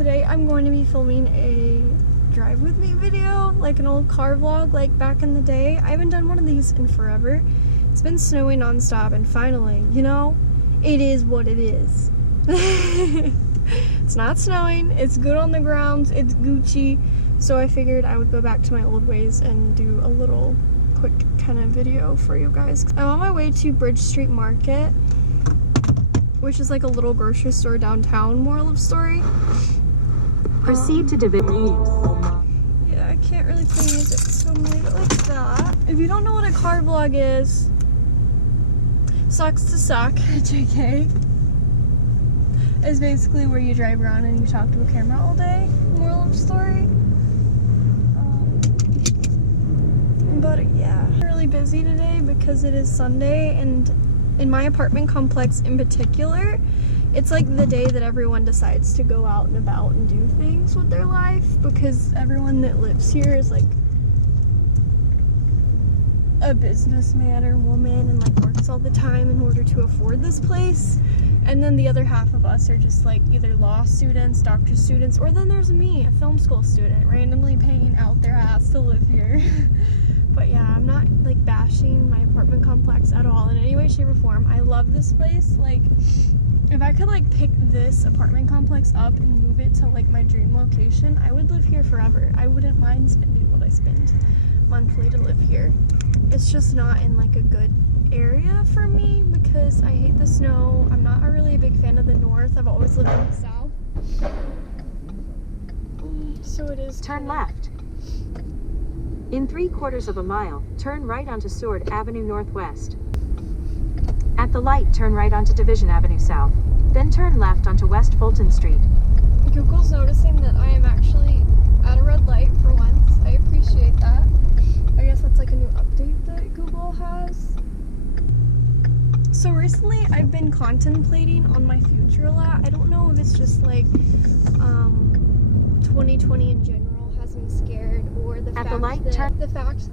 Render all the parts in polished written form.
today I'm going to be filming a drive with me video, like an old car vlog, like back in the day. I haven't done one of these in forever. It's been snowing nonstop, and finally, you know, it is what it is. It's not snowing, it's good on the ground, it's Gucci, so I figured I would go back to my old ways and do a little quick kind of video for you guys. I'm on my way to Bridge Street Market, which is like a little grocery store downtown, moral of story. Proceed to division. Yeah, I can't really play music, so I'm gonna leave it like that. If you don't know what a car vlog is, sucks to suck, JK. Is basically where you drive around and you talk to a camera all day, moral of story. But yeah, I'm really busy today because it is Sunday, and in my apartment complex in particular, it's like the day that everyone decides to go out and about and do things with their life, because everyone that lives here is like a businessman or woman and like works all the time in order to afford this place. And then the other half of us are just like either law students, doctor students, or then there's me, a film school student, randomly paying out their ass to live here. But yeah, I'm not like bashing my apartment complex at all in any way, shape, or form. I love this place. Like, if I could like pick this apartment complex up and move it to like my dream location, I would live here forever. I wouldn't mind spending what I spend monthly to live here. It's just not in like a good area for me because I hate the snow. I'm not really a big fan of the north. I've always lived in the south. So it is. Turn left. In 3/4 of a mile, turn right onto Sword Avenue Northwest. At the light, turn right onto Division Avenue South. Then turn left onto West Fulton Street. Google's noticing that I am actually at a red light for once. I appreciate that. I guess that's like a new update that Google has. So recently I've been contemplating on my future a lot. I don't know if it's just like 2020 in general has me scared, or the fact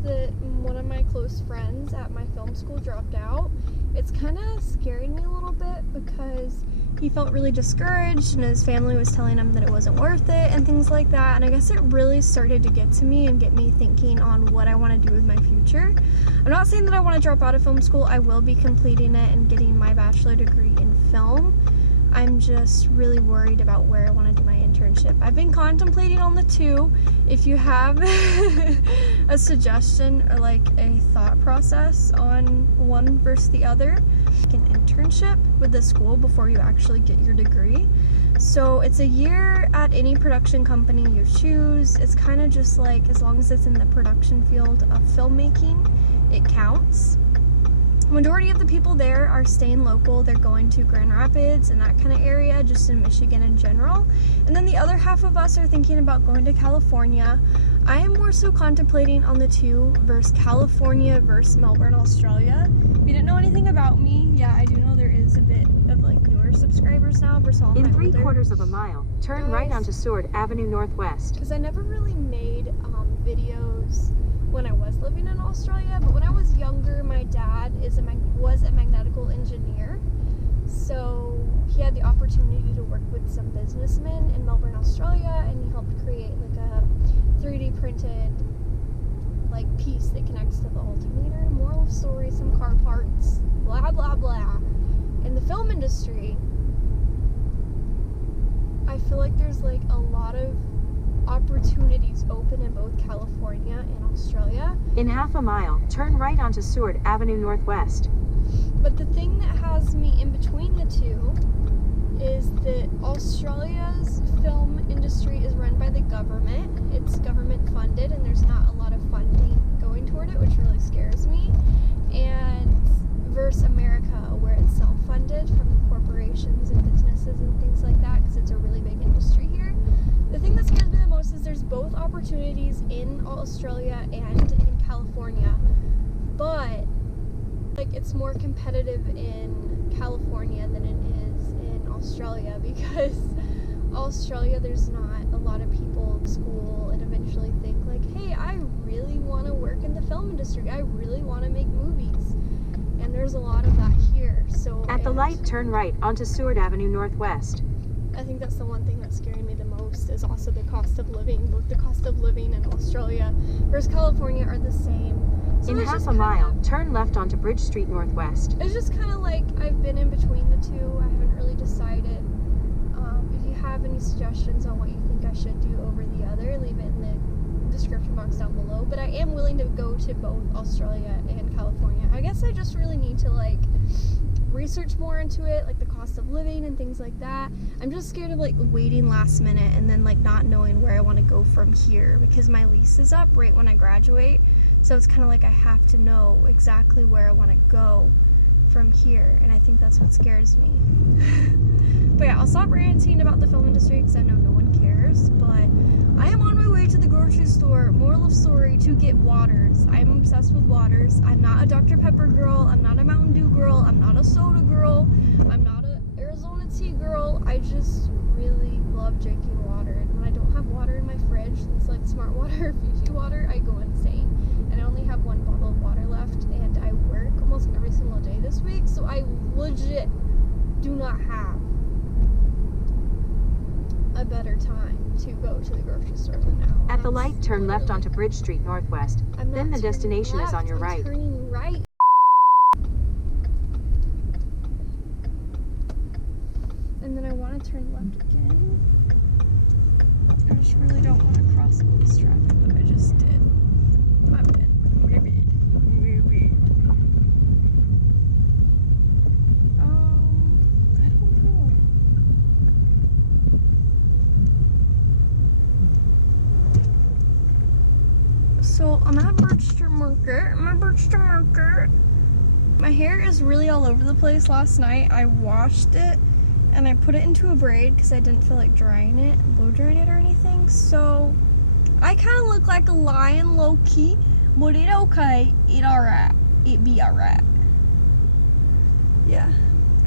that one of my close friends at my film school dropped out. It's kind of scaring me a little bit because he felt really discouraged and his family was telling him that it wasn't worth it and things like that. And I guess it really started to get to me and get me thinking on what I want to do with my future. I'm not saying that I want to drop out of film school. I will be completing it and getting my bachelor degree in film. I'm just really worried about where I want to do my internship. I've been contemplating on the two. If you have a suggestion or like a thought process on one versus the other, an internship with the school before you actually get your degree. So it's a year at any production company you choose. It's kind of just like, as long as it's in the production field of filmmaking, it counts. Majority of the people there are staying local. They're going to Grand Rapids and that kind of area, just in Michigan in general. And then the other half of us are thinking about going to California. I am more so contemplating on the two versus California versus Melbourne, Australia. If you didn't know anything about me, yeah, I do know there is a bit of like newer subscribers now versus all my older. In 3/4 of a mile, turn right onto Sword Avenue Northwest. Because I never really made videos when I was living in Australia, but when I was younger, my dad was a magnetical engineer, so he had the opportunity to work with some businessmen in Melbourne, Australia, and he helped create like a 3D printed like piece that connects to the altimeter. Moral of story, some car parts, blah blah blah. In the film industry, I feel like there's like a lot of opportunities open in both California and Australia. In half a mile, turn right onto Sword Avenue Northwest. But the thing that has me in between the two is that Australia's film industry is run by the government. It's government funded and there's not a lot of funding going toward it, which really scares me. And versus America, where it's self-funded from corporations and businesses and things like that, because it's a really big industry here. The thing that scares me the most is there's both opportunities in Australia and in California, but like it's more competitive in California than it is in Australia, because Australia there's not a lot of people in school and eventually think like, hey, I really want to work in the film industry, I really want to make movies, and there's a lot of that here. So at the light, turn right onto Seward Avenue Northwest. I think that's the one thing that's scaring me the most. most is also the cost of living. Both the cost of living in Australia versus California are the same. So in half a mile, turn left onto Bridge Street Northwest. It's just kind of like I've been in between the two. I haven't really decided. If you have any suggestions on what you think I should do over the other, leave it in the description box down below. But I am willing to go to both Australia and California. I guess I just really need to like research more into it, like the cost of living and things like that. I'm just scared of like waiting last minute and then like not knowing where I want to go from here, because my lease is up right when I graduate. So it's kind of like I have to know exactly where I want to go from here, and I think that's what scares me. But yeah, I'll stop ranting about the film industry because I know no one cares, but I am on my way to the grocery store, moral of story, to get waters. I'm obsessed with waters. I'm not a Dr. Pepper girl, I'm not a Mountain Dew girl, I'm not a soda girl, I'm not a Arizona tea girl. I just really love drinking water, and when I don't have water in my fridge, it's like Smart Water or Fiji water, I go insane. And I only have one bottle of water left, and I work almost every single day this week, so I legit do not have a better time to go to the grocery store than now. At the light, turn left onto Bridge Street Northwest. Then the destination is on your right. I'm turning right. And then I want to turn left again. I just really don't want to cross all this traffic, but I just did. I'm dead. Maybe. I don't know. So I'm at Berkshire Market. My hair is really all over the place. Last night I washed it and I put it into a braid because I didn't feel like drying it, blow drying it or anything. So I kind of look like a lion low-key, but it's okay. It's alright. It be alright. Yeah.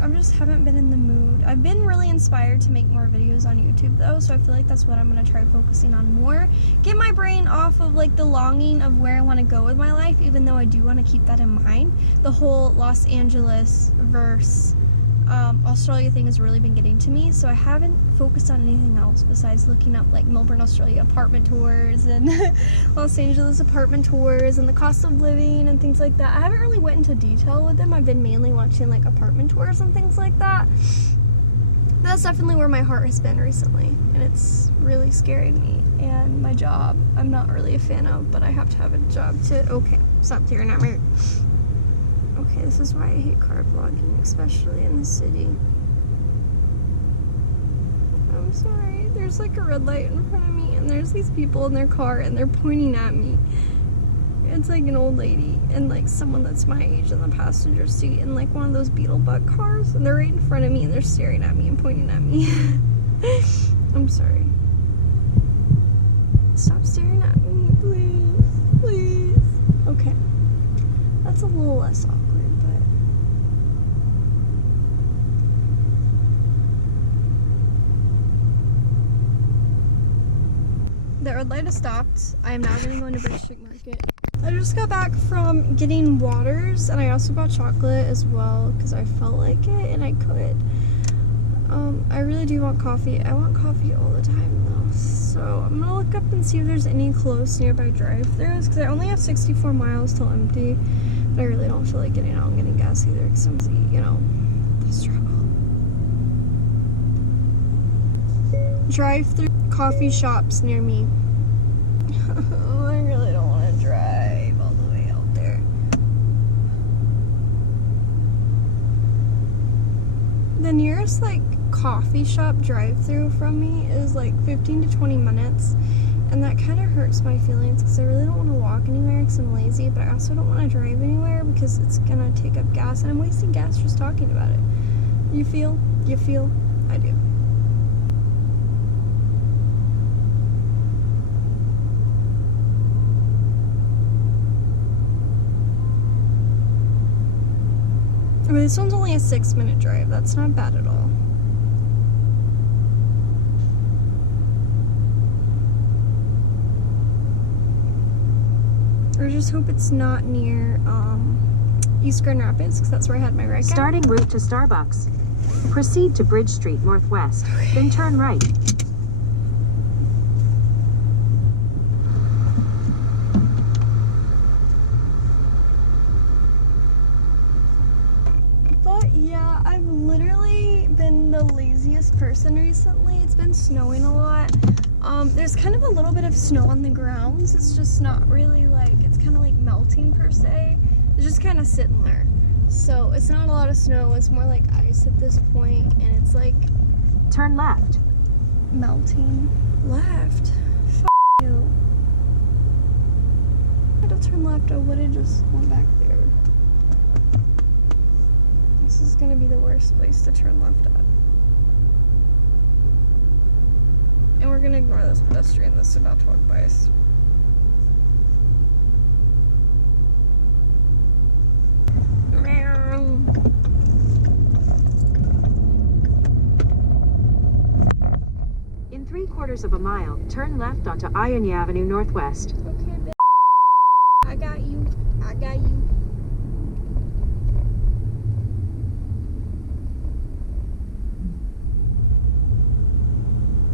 I just haven't been in the mood. I've been really inspired to make more videos on YouTube though, so I feel like that's what I'm going to try focusing on more. Get my brain off of like the longing of where I want to go with my life, even though I do want to keep that in mind. The whole Los Angeles versus Australia thing has really been getting to me, so I haven't focused on anything else besides looking up like Melbourne Australia apartment tours and Los Angeles apartment tours and the cost of living and things like that. I haven't really went into detail with them. I've been mainly watching like apartment tours and things like that. That's definitely where my heart has been recently, and it's really scaring me. And my job, I'm not really a fan of, but I have to have a job to, okay, stop staring at me. Okay, this is why I hate car vlogging, especially in the city. I'm sorry. There's like a red light in front of me, and there's these people in their car, and they're pointing at me. It's like an old lady and like someone that's my age in the passenger seat in like one of those Beetlebug cars, and they're right in front of me, and they're staring at me and pointing at me. I'm sorry. Stop staring at me, please. Please. Okay. That's a little less awkward. The red light has stopped. I am now going to go into Bridge Street Market. I just got back from getting waters, and I also got chocolate as well because I felt like it and I could. I really do want coffee. I want coffee all the time though. So I'm going to look up and see if there's any close nearby drive-thrus because I only have 64 miles till empty. But I really don't feel like getting out and getting gas either because I'm, you know, the struggle. Drive-through coffee shops near me. I really don't want to drive all the way out there. The nearest like coffee shop drive-through from me is like 15 to 20 minutes, and that kind of hurts my feelings because I really don't want to walk anywhere because I'm lazy, but I also don't want to drive anywhere because it's gonna take up gas and I'm wasting gas just talking about it. You feel? You feel? I do. I mean, this one's only a 6-minute drive. That's not bad at all. I just hope it's not near East Grand Rapids, because that's where I had my wreck. Starting route to Starbucks. Proceed to Bridge Street Northwest, then turn right. I've literally been the laziest person recently. It's been snowing a lot. There's kind of a little bit of snow on the grounds. It's just not really like, it's kind of like melting per se. It's just kind of sitting there. So it's not a lot of snow. It's more like ice at this point, and it's like Turn left. melting. Left. F you. I had to turn left. I would have just went back there. This is gonna be the worst place to turn left at. And we're gonna ignore this pedestrian that's about to walk by us. In 3/4 of a mile, turn left onto Ione Avenue Northwest. Okay, bitch. I got you. I got you.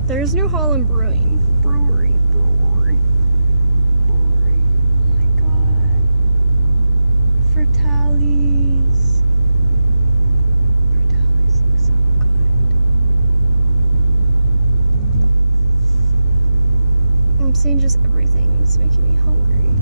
There's New Holland Brewery. Brewery. Oh my god. Fratellis. Fratellis looks so good. I'm seeing just everything. It's making me hungry.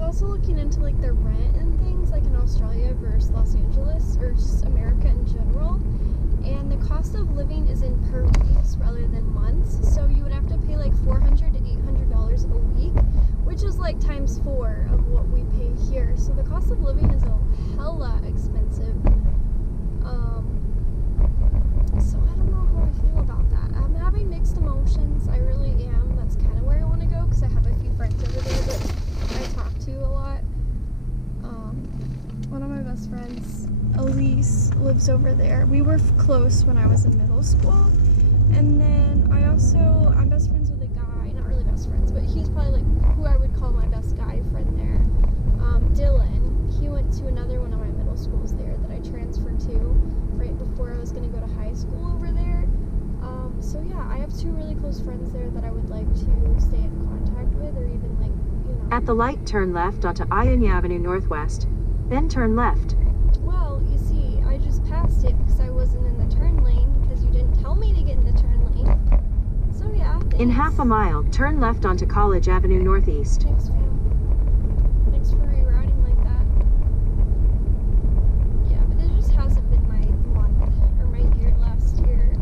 Also looking into like the rent and things like in Australia versus Los Angeles or just America in general, and the cost of living is in per weeks rather than months, so you would have to pay like $400 to $800 a week, which is like times 4 of what we pay here. So the cost of living is a hella expensive. So I don't know how I feel about that. I'm having mixed emotions. I really am. That's kind of where I want to go because I have a few friends over there that I talk to a lot. One of my best friends, Elise, lives over there. We were close when I was in middle school, and then I'm best friends with a guy, not really best friends, but he's probably like who I would call my best guy friend there. Dylan, he went to another one of my middle schools there that I transferred to right before I was going to go to high school over there. So yeah, I have 2 really close friends there that I would like to stay in contact with, or even like, you know. At the light, turn left onto Ione Avenue Northwest. Then turn left. Well, you see, I just passed it because I wasn't in the turn lane because you didn't tell me to get in the turn lane. So yeah, thanks. In half a mile, turn left onto College Avenue Northeast. Thanks, fam. Thanks for rerouting like that. Yeah, but it just hasn't been my month or my year last year.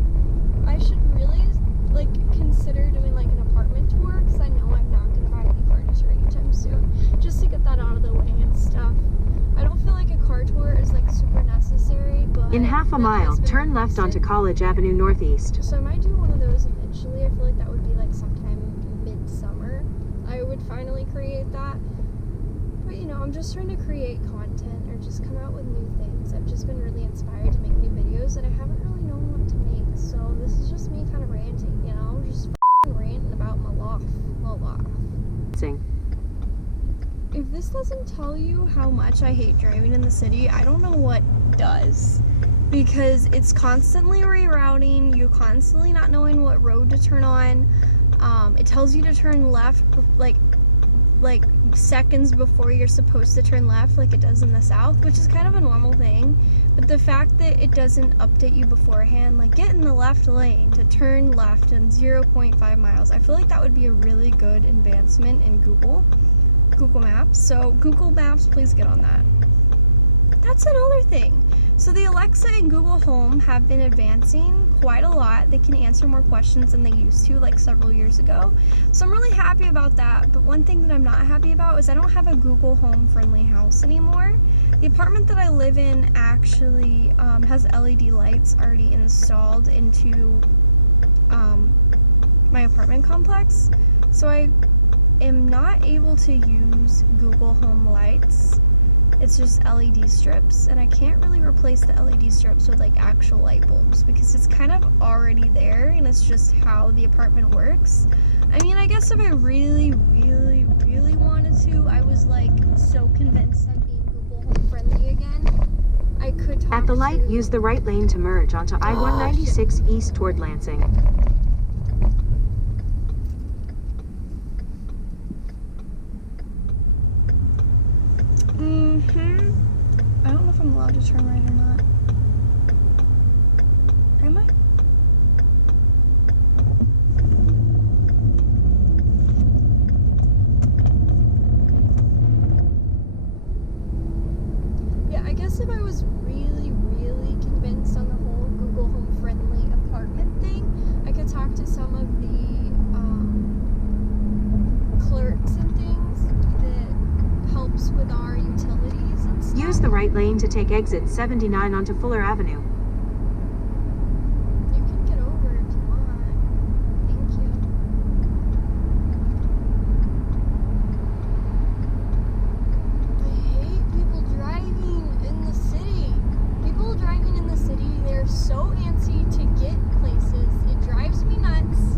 I should really like consider doing like an apartment tour because I know I'm not gonna buy any furniture anytime soon, just to get that out of the way and stuff. I don't feel like a car tour is like super necessary, but in half a mile, turn left onto College Avenue Northeast. So I might do one of those eventually. I feel like that would be like sometime midsummer. I would finally create that. But you know, I'm just trying to create content or just come out with new things. I've just been really inspired to make new videos and I haven't really known what to make. So this is just me kind of ranting, you know, just ranting about my life. Sing. If this doesn't tell you how much I hate driving in the city, I don't know what does. Because it's constantly rerouting, you're constantly not knowing what road to turn on. It tells you to turn left like seconds before you're supposed to turn left, like it does in the South, which is kind of a normal thing. But the fact that it doesn't update you beforehand, like get in the left lane to turn left in 0.5 miles, I feel like that would be a really good advancement in Google Maps. So Google Maps, please get on that. That's another thing. So the Alexa and Google Home have been advancing quite a lot. They can answer more questions than they used to like several years ago. So I'm really happy about that. But one thing that I'm not happy about is I don't have a Google Home friendly house anymore. The apartment that I live in actually has LED lights already installed into my apartment complex. So I am not able to use Google Home lights. It's just LED strips, and I can't really replace the LED strips with like actual light bulbs because it's kind of already there and it's just how the apartment works. I mean, I guess if I really wanted to, I was like so convinced on being Google Home friendly again, I could talk At the light, use the right lane to merge onto I-196 east toward Lansing. allowed to turn right or not. Am I? Yeah, I guess if I was really, really convinced on the whole Google Home friendly apartment thing, I could talk to some of the clerks and things that helps with our utilities and stuff. Use the right lane to take exit 79 onto Fuller Avenue. You can get over if you want. Thank you. I hate people driving in the city. People driving in the city, they're so antsy to get places. It drives me nuts.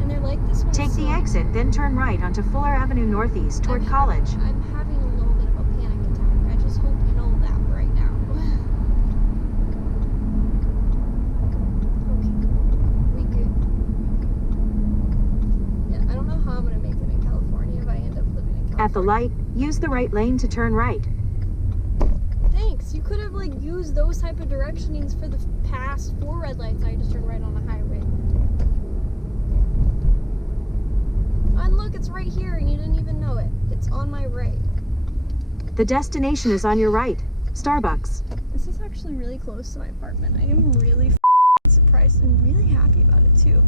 And they're like this one. Take the exit, then turn right onto Fuller Avenue Northeast toward College. I'm having a little bit of a panic attack. I just hope you know that right now. Okay. We good. Yeah, I don't know how I'm gonna make it in California if I end up living in California. At the light, use the right lane to turn right. Thanks. You could have like used those type of directionings for the past 4 red lights. I just turned right on the highway. And look, it's right here, and you didn't even know it. It's on my right. The destination is on your right. Starbucks. This is actually really close to my apartment. I am really surprised and really happy about it too.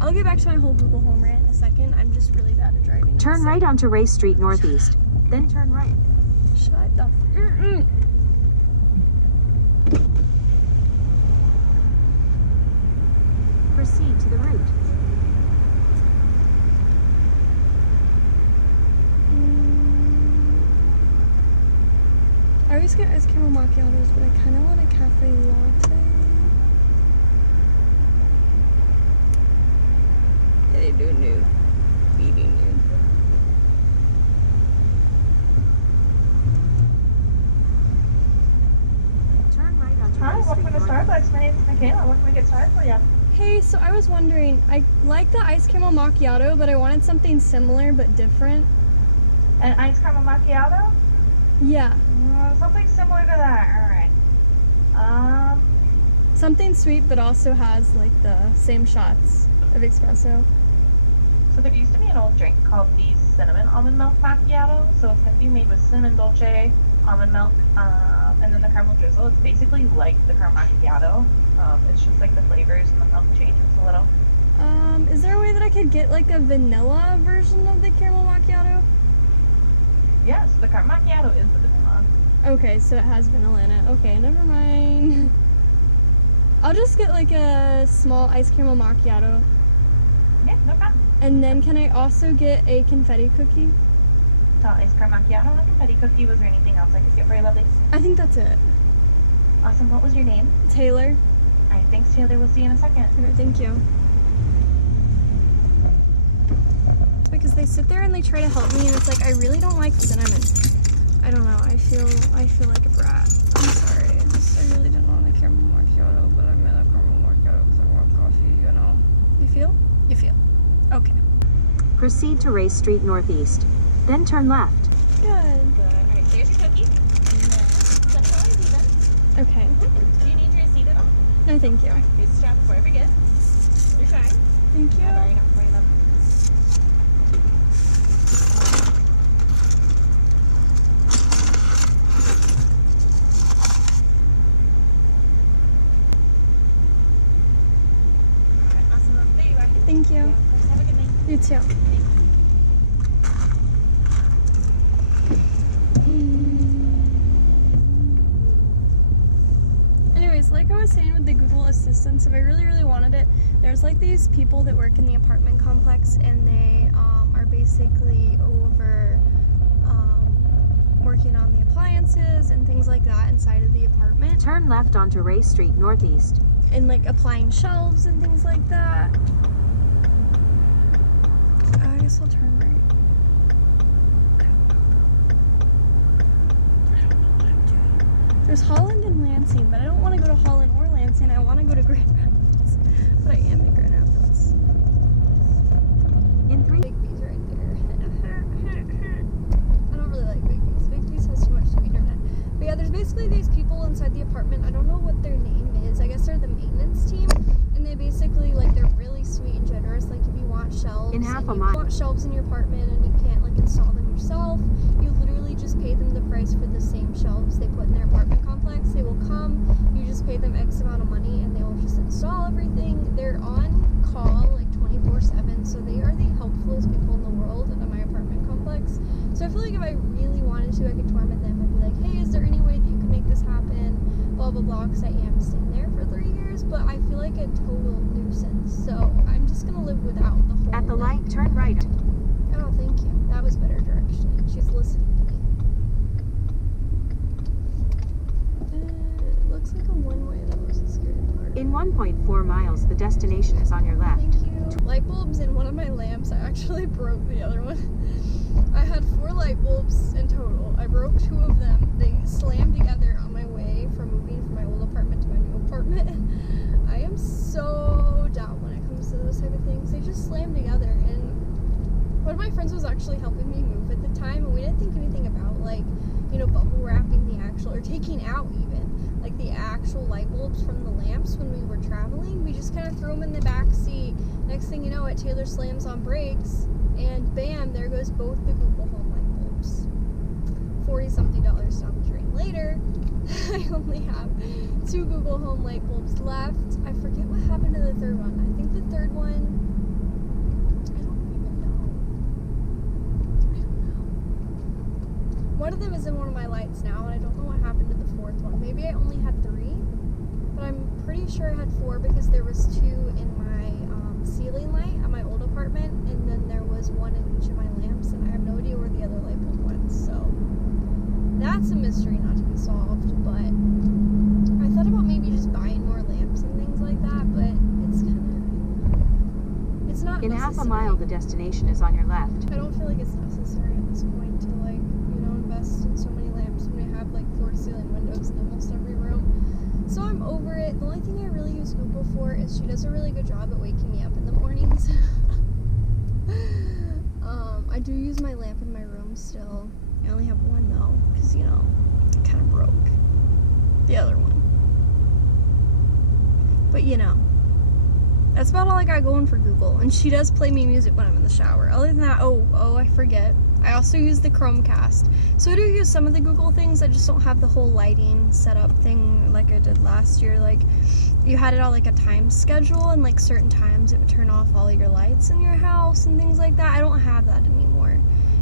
I'll get back to my whole Google Home rant in a second. I'm just really bad at driving. Turn right onto Ray Street Northeast. Then turn right. Shut the Proceed to the route. I always get ice caramel macchiatos, but I kind of want a cafe latte. Yeah, they do nude. Eating nude. Turn right onto Hi, Ray welcome Street to Northeast. Starbucks. My name is Michaela. What can we get started for you? Hey, so I was wondering, I like the ice caramel macchiato, but I wanted something similar but different. An ice caramel macchiato? Yeah. Something similar to that. All right. Something sweet, but also has like the same shots of espresso. So there used to be an old drink called the cinnamon almond milk macchiato. So it's going to be made with cinnamon dolce, almond milk, and then the caramel drizzle. It's basically like the caramel macchiato. It's just like the flavors and the milk changes a little. Is there a way that I could get like a vanilla version of the caramel macchiato? Yes, the caramel macchiato is the vanilla. Okay, so it has vanilla in it. Okay, never mind. I'll just get like a small ice caramel macchiato. Yeah, no problem. And then can I also get a confetti cookie? So ice caramel macchiato and a confetti cookie. Was there anything else I could get for you, lovely? I think that's it. Awesome. What was your name? Taylor. All right, thanks, Taylor. We'll see you in a second. Okay, thank you. Because they sit there and they try to help me, and it's like I really don't like cinnamon. I don't know. I feel like a brat. I'm sorry. I really didn't want a caramel macchiato, but I made a caramel macchiato because I want coffee. You know. You feel? You feel. Okay. Proceed to Ray Street Northeast. Then turn left. Good. Good. All right, there's your cookie. Let me know when you see them. Okay. Do you need your receipt at all? No, thank you. Here's the strap before I forget. Your sign. Thank you. Very enough for you, love. All right, awesome, love. There you are. Thank you. Yeah, of course. Have a good night. You too. Anyways, like I was saying with the Google Assistant, if I really, really wanted it, there's like these people that work in the apartment complex, and they are basically over working on the appliances and things like that inside of the apartment. Turn left onto Ray Street Northeast. And like applying shelves and things like that. I guess I'll turn right. I don't know what I'm doing. There's Holland and Lansing, but I don't want to go to Holland or Lansing. I want to go to Grand Rapids. But I am in Grand Rapids. In 3 Bigby's right there. I don't really like Bigby's. Bigby's has too much sweetener in it. But yeah, there's shelves. In half a and mile. you want shelves in your apartment and you can't like install them yourself, you literally just pay them the price for the same shelves they put in their apartment complex. They will come, you just pay them X amount of money and they will just install everything. They're on call like 24/7, so they are the helpfulest people in the world at my apartment complex. So I feel like if I really wanted to, I could torment them and be like, hey, is there any way that you can make this happen? Blah blah blah, because I am staying there for 3 years, but I feel like a total nuisance. So I'm just gonna live without the whole. At the light, turn right. Oh, thank you. That was better direction. She's listening to me. It looks like a one-way. That was a scary part. In 1.4 miles, the destination is on your left. Thank you. Light bulbs in one of my lamps. I actually broke the other one. I had 4 light bulbs in total. I broke 2 of them. They slammed together on my way from moving from my old apartment to my new apartment. I am so down when it comes to those type of things. They just slammed together, and one of my friends was actually helping me move at the time, and we didn't think anything about, like, you know, bubble wrapping the actual, or taking out even, like, the actual light bulbs from the lamps when we were traveling. We just kind of threw them in the back seat. Next thing you know, it Taylor slams on brakes, and bam, there goes both the Google Home light bulbs. $40-something down the drain later. I only have 2 Google Home light bulbs left. I forget what happened to the third one. I think the third one, I don't even know. One of them is in one of my lights now, and I don't know what happened to the 4th one. Maybe I only had 3, but I'm pretty sure I had 4 because there was 2 in my ceiling light at my old apartment, and then there was 1 in each of my lamps, and I have no idea where the other light bulb went. So that's a mystery not to be solved. But I thought about maybe just buying more lamps and things like that, but it's not In necessary. half a mile, the destination is on your left. I don't feel like it's necessary at this point to, like, you know, invest in so many lamps when we have like floor-to-ceiling windows in almost every room. So I'm over it. The only thing I really use Google for is she does a really good job at waking me up in the mornings. I do use my lamp in my room still. I only have 1 though, because, you know, it kind of broke the other one. But, you know, that's about all I got going for Google. And she does play me music when I'm in the shower. Other than that, oh, I forget. I also use the Chromecast. So I do use some of the Google things. I just don't have the whole lighting setup thing like I did last year. Like, you had it on like a time schedule, and like certain times it would turn off all your lights in your house and things like that. I don't have that anymore.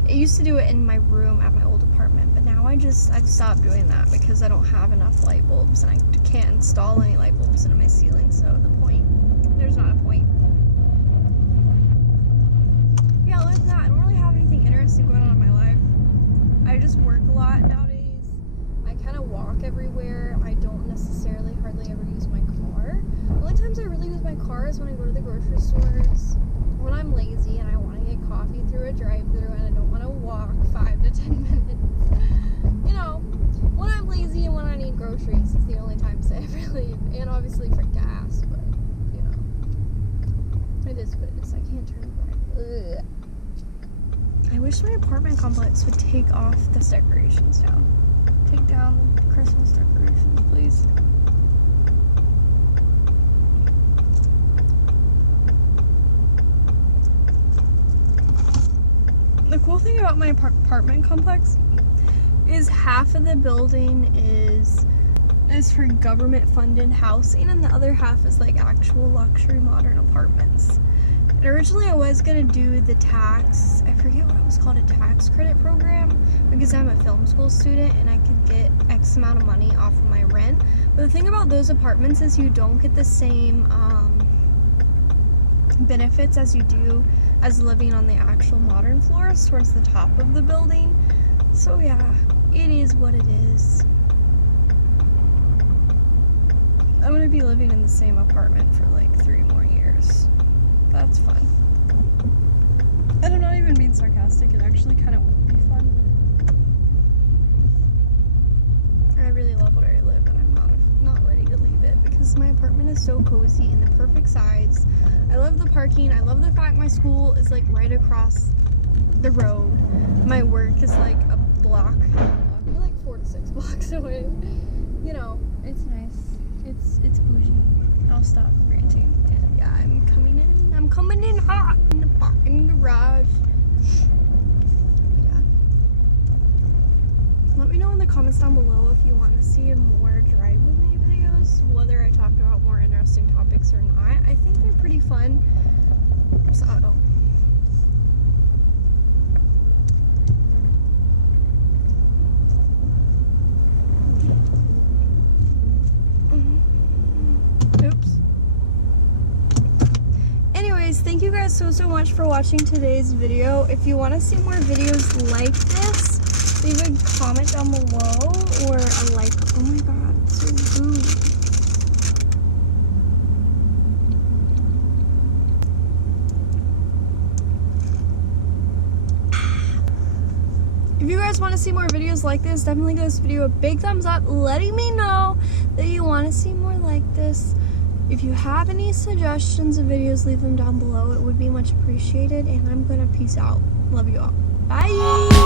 It used to do it in my room at my old apartment, but now I've stopped doing that because I don't have enough light bulbs, and I can't install any light bulbs into my ceiling. So there's not a point. Yeah, other than that, I don't really have anything interesting going on in my life. I just work a lot nowadays. I kind of walk everywhere. I don't necessarily hardly ever use my car. The only times I really use my car is when I go to the grocery stores, when I'm lazy and I want to get coffee through a drive-thru and I don't want to walk 5 to 10 minutes. You know, when I'm lazy and when I need groceries is the only times I ever leave. And obviously for gas, but, you know, it is what it is. I can't turn back. Ugh. I wish my apartment complex would take off the decorations down. Take down the Christmas decorations, please. The cool thing about my apartment complex is half of the building is for government funded housing, and the other half is like actual luxury modern apartments. And originally I was gonna do the tax, I forget what it was called, a tax credit program, because I'm a film school student and I could get X amount of money off of my rent. But the thing about those apartments is you don't get the same benefits as you do as living on the actual modern floors towards the top of the building. So yeah, it is what it is. I'm gonna be living in the same apartment for like 3 more years. That's fun. And I'm not even being sarcastic, it actually kind of would be fun. I really love where I live, and I'm not ready to leave it because my apartment is so cozy and the perfect size. I love the parking. I love the fact my school is like right across the road. My work is like a block. We're like 4 to 6 blocks away. You know, it's nice. It's bougie. I'll stop ranting. And yeah, I'm coming in hot in the fucking comments down below if you want to see more drive with me videos, whether I talk about more interesting topics or not. I think they're pretty fun. So, oops. Anyways, thank you guys so much for watching today's video. If you want to see more videos like this, leave a comment down below or a like. Oh my god, it's so rude. If you guys want to see more videos like this, definitely give this video a big thumbs up, letting me know that you want to see more like this. If you have any suggestions of videos, leave them down below. It would be much appreciated, and I'm gonna peace out. Love you all. Bye!